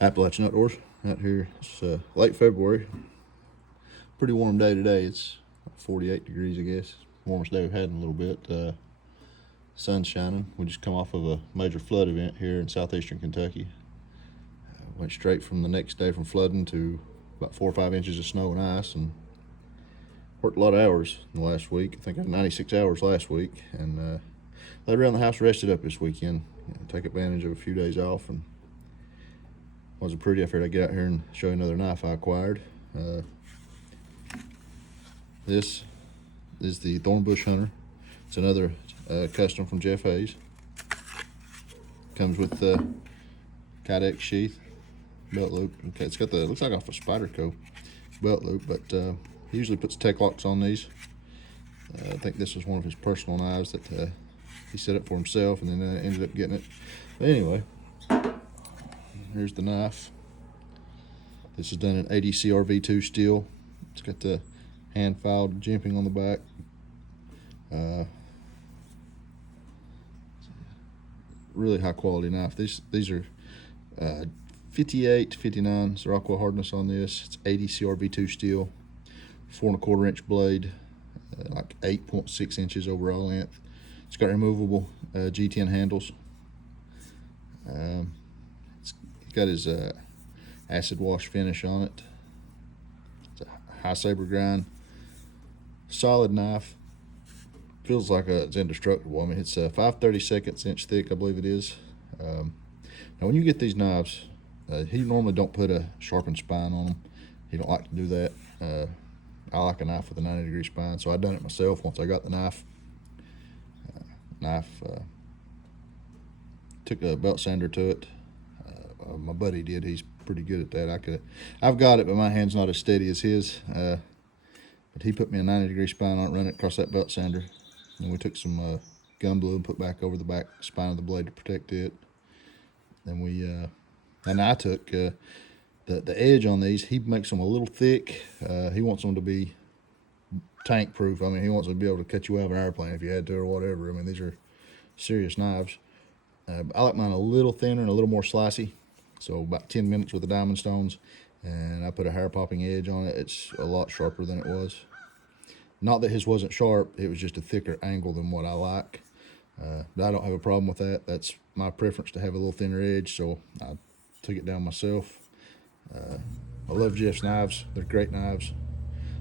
Appalachian Outdoors out here. It's late February. Pretty warm day today. It's 48 degrees, I guess. Warmest day we've had in a little bit. Sun's shining. We just come off of a major flood event here in southeastern Kentucky. Went straight from the next day from flooding to about 4 or 5 inches of snow and ice, and worked a lot of hours in the last week. I think I had 96 hours last week, and laid around the house, rested up this weekend. Take advantage of a few days off, and wasn't pretty. I figured I'd get out here and show you another knife I acquired. This is the Thorn Bush Hunter. It's another custom from Jeff Haze. Comes with the Kydex sheath, belt loop. Okay, it's got the, looks like off a Spyderco belt loop, but he usually puts tech locks on these. I think this was one of his personal knives that he set up for himself, and then ended up getting it. But anyway, here's the knife. This is done in ADCR V2 steel. It's got the hand filed jimping on the back. Really high quality knife. These are 58 to 59 Sirocco hardness on this. It's ADCR V2 steel, 4 1/4 inch blade, like 8.6 inches overall length. It's got removable G10 handles. It's got his acid wash finish on it. It's a high saber grind, solid knife. Feels like it's indestructible. I mean, it's 5/32 inch thick, I believe it is. Now, when you get these knives, he normally don't put a sharpened spine on them. He don't like to do that. I like a knife with a 90-degree spine, so I done it myself once I got the knife. Took a belt sander to it. My buddy did. He's pretty good at that. I've got it, but my hand's not as steady as his. But he put me a 90-degree spine on it, run it across that belt sander. And we took some gum glue and put back over the back spine of the blade to protect it. Then I took the edge on these. He makes them a little thick. He wants them to be tank proof. I mean, he wants them to be able to cut you out of an airplane if you had to or whatever. I mean, these are serious knives. I like mine a little thinner and a little more slicey. So about 10 minutes with the diamond stones, and I put a hair popping edge on it. It's a lot sharper than it was. Not that his wasn't sharp, it was just a thicker angle than what I like. But I don't have a problem with that. That's my preference, to have a little thinner edge, so I took it down myself. I love Jeff's knives. They're great knives,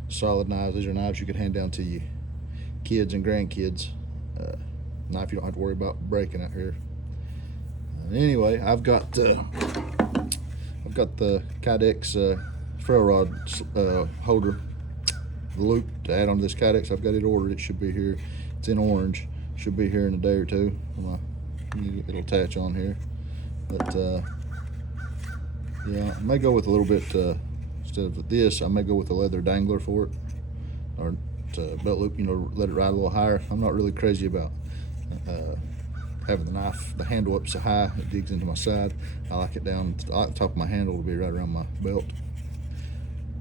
solid knives. These are knives you could hand down to your kids and grandkids. Knife you don't have to worry about breaking out here. Anyway, I've got the Kydex ferro rod holder, the loop to add onto this Kydex. I've got it ordered. It should be here. It's in orange. Should be here in a day or two. It'll attach on here. But yeah, I may go with a little bit instead of this. I may go with a leather dangler for it, or belt loop. You know, let it ride a little higher. I'm not really crazy about having the knife, the handle up so high it digs into my side. I like it down. I like the top of my handle to be right around my belt.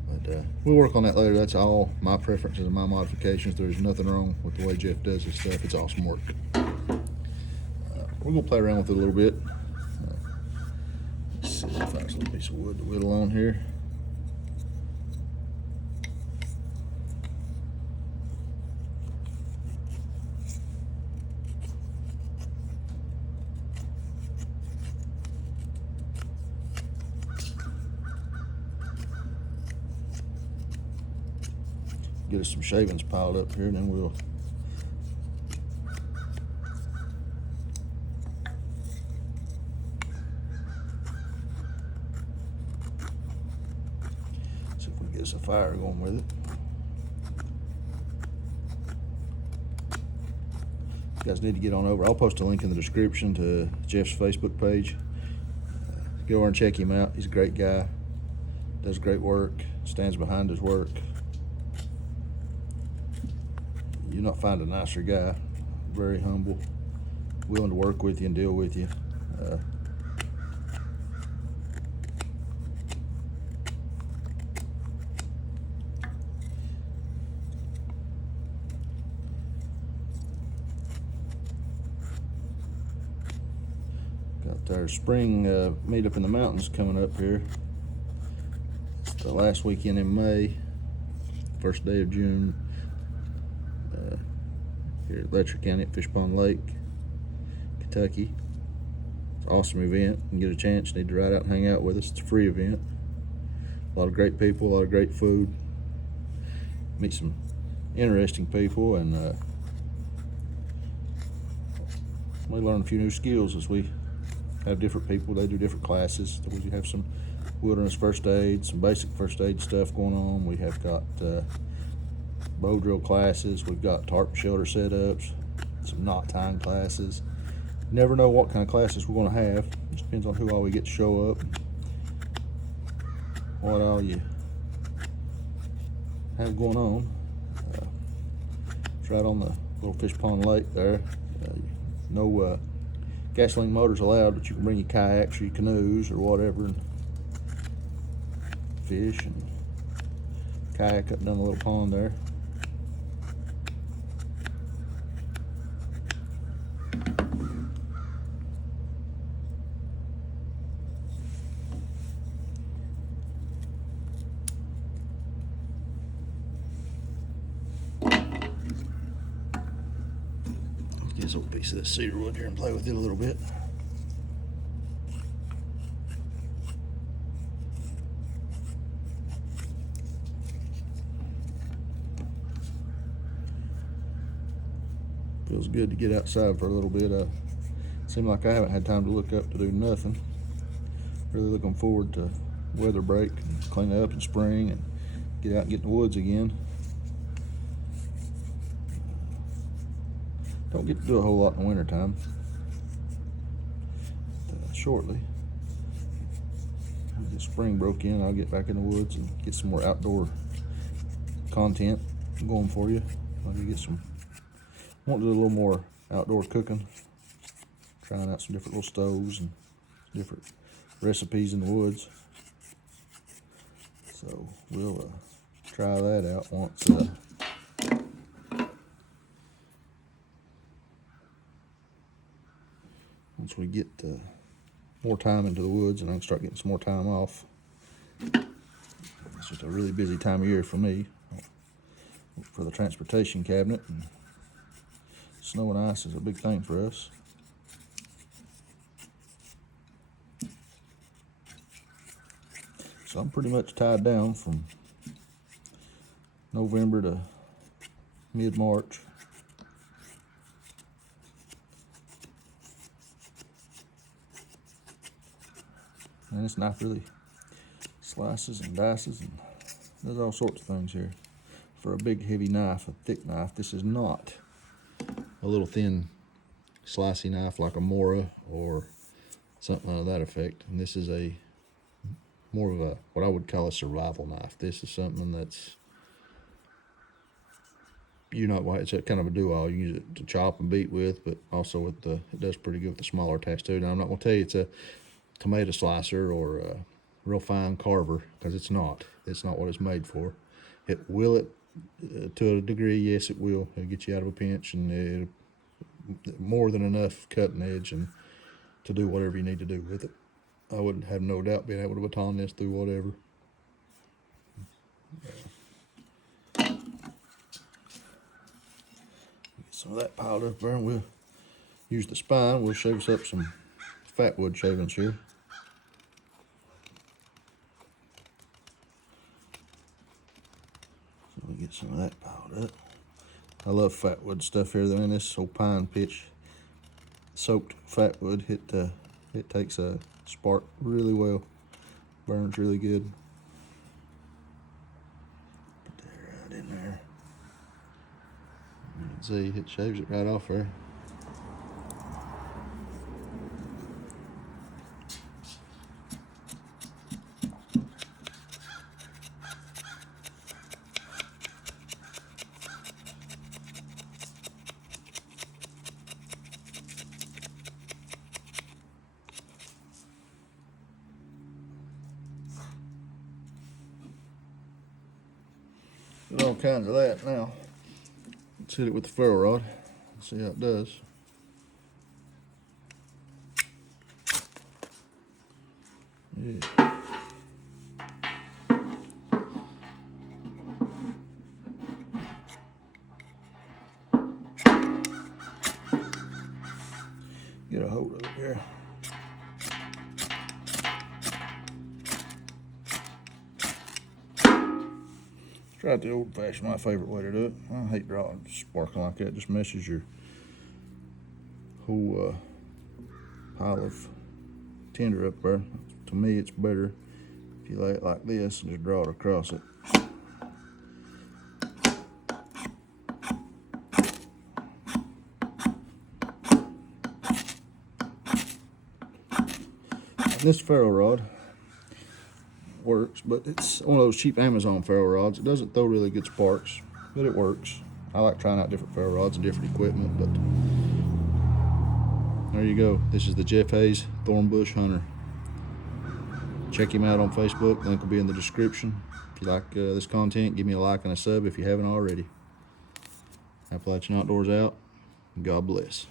But we'll work on that later. That's all my preferences and my modifications. There's nothing wrong with the way Jeff does his stuff. It's awesome work. We're gonna play around with it a little bit. Let's see if I find a little piece of wood to whittle on here. Get us some shavings piled up here, and then we'll see if we can get us a fire going with it. You guys need to get on over. I'll post a link in the description to Jeff's Facebook page. Go over and check him out. He's a great guy. Does great work. Stands behind his work. You'll not find a nicer guy. Very humble, willing to work with you and deal with you. Got our spring meetup in the mountains coming up here. It's the last weekend in May, first day of June, here at Letcher County at Fish Pond Lake, Kentucky. It's an awesome event. You can get a chance, you need to ride out and hang out with us. It's a free event. A lot of great people, a lot of great food. Meet some interesting people, and we learn a few new skills as we have different people. They do different classes. We have some wilderness first aid, some basic first aid stuff going on. We have got bow drill classes. We've got tarp shelter setups, some knot tying classes. Never know what kind of classes we're going to have. It just depends on who all we get to show up, what all you have going on. It's right on the little Fish Pond Lake there. No gasoline motors allowed, but you can bring your kayaks or your canoes or whatever and fish and kayak up down the little pond there. Get this old piece of this cedar wood here and play with it a little bit. Feels good to get outside for a little bit. Seems like I haven't had time to look up to do nothing. Really looking forward to weather break and clean up in spring and get out and get in the woods again. Don't get to do a whole lot in the wintertime. Shortly, as spring broke in, I'll get back in the woods and get some more outdoor content going for you. I'll get some, want to do a little more outdoor cooking, trying out some different little stoves and different recipes in the woods. So we'll try that out once we get more time into the woods and I can start getting some more time off. It's just a really busy time of year for me, for the transportation cabinet, and snow and ice is a big thing for us. So I'm pretty much tied down from November to mid-March. And this knife really slices and dices and does all sorts of things here. For a big heavy knife, a thick knife, this is not a little thin slicey knife like a Mora or something of that effect. And this is a more of a, what I would call a survival knife. This is something that's, it's a kind of a do-all. You use it to chop and beat with, but also with it does pretty good with the smaller attacks too. Now I'm not going to tell you it's a tomato slicer or a real fine carver, because it's not what it's made for. It will, to a degree, yes it will. It'll get you out of a pinch, and it'll more than enough cutting edge and to do whatever you need to do with it. I wouldn't have no doubt being able to baton this through whatever. Get some of that piled up there, and we'll use the spine. We'll shave us up some fat wood shavings here. So we get some of that piled up. I love fat wood stuff here though. In this old pine pitch soaked fat wood, it takes a spark really well, burns really good. Put that right in there. You can see it shaves it right off there. Get all kinds of that now. Let's hit it with the ferro rod. See how it does. Yeah. Get a hold of it here. Try it the old-fashioned, my favorite way to do it. I hate drawing sparkling like that. It just messes your whole pile of tinder up there. To me, it's better if you lay it like this and just draw it across it. This ferro rod works, but it's one of those cheap Amazon ferro rods. It doesn't throw really good sparks, but it works. I like trying out different ferro rods and different equipment, but there you go. This is the Jeff Haze Thorn Bush Hunter. Check him out on Facebook. Link will be in the description. If you like this content, give me a like and a sub if you haven't already. Appalachian Outdoors out. God bless.